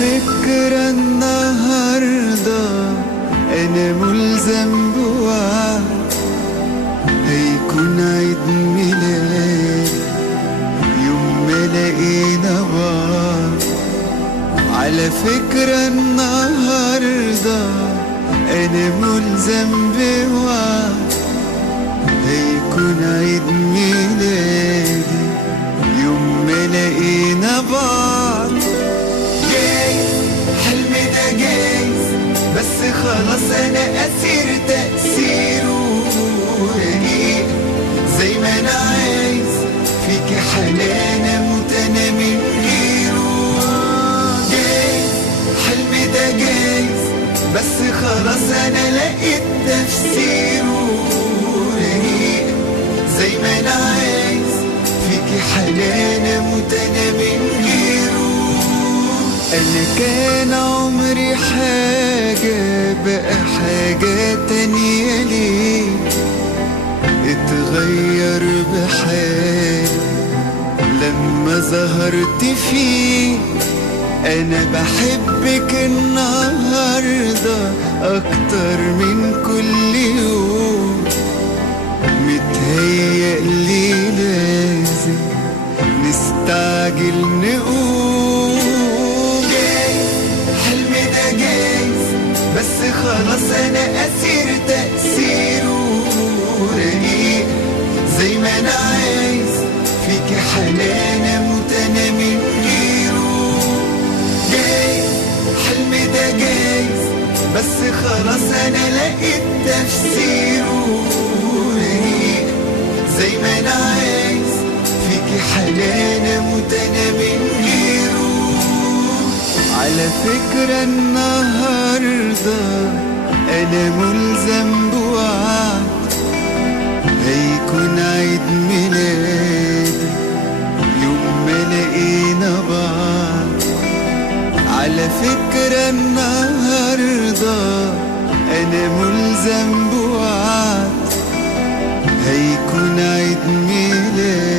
فكرة النهاردة أنا ملزم بوعد هيكون عيد ميلاد يوم ما لقينا بعض. على فكرة النهاردة أنا ملزم بوعد هيكون عيد ميلادي يوم ما لقينا بعض. حلمي ده جايز بس خلاص انا اسير تأثيره رقيق زي ما انا عايز فيكي حنان اموت انا من غيره. جايز حلمي ده جايز بس خلاص انا لقيت تفسيره رقيق زي ما انا عايز فيكي حنان اموت انا من غيره. أنا كان عمري حاجة بقى حاجة تانية ليه اتغير بحالي لما ظهرت فيه. أنا بحبك النهاردة أكتر من كل يوم متهيألي لازم نستعجل نقوم. بس خلاص انا اسير تأثيره رقيق زي ما انا عايز فيكي حنان اموت انا من غيره. جايز حلمي ده جايز بس خلاص انا لقيت تفسيره رقيق زي ما انا عايز فيكي حنان اموت انا من غيره. على فكرة النهاردة أنا ملزم بوعد هيكون عيد ميلادي يوم ما لقينا بعض. على فكرة النهاردة أنا ملزم بوعد هيكون عيد ميلادي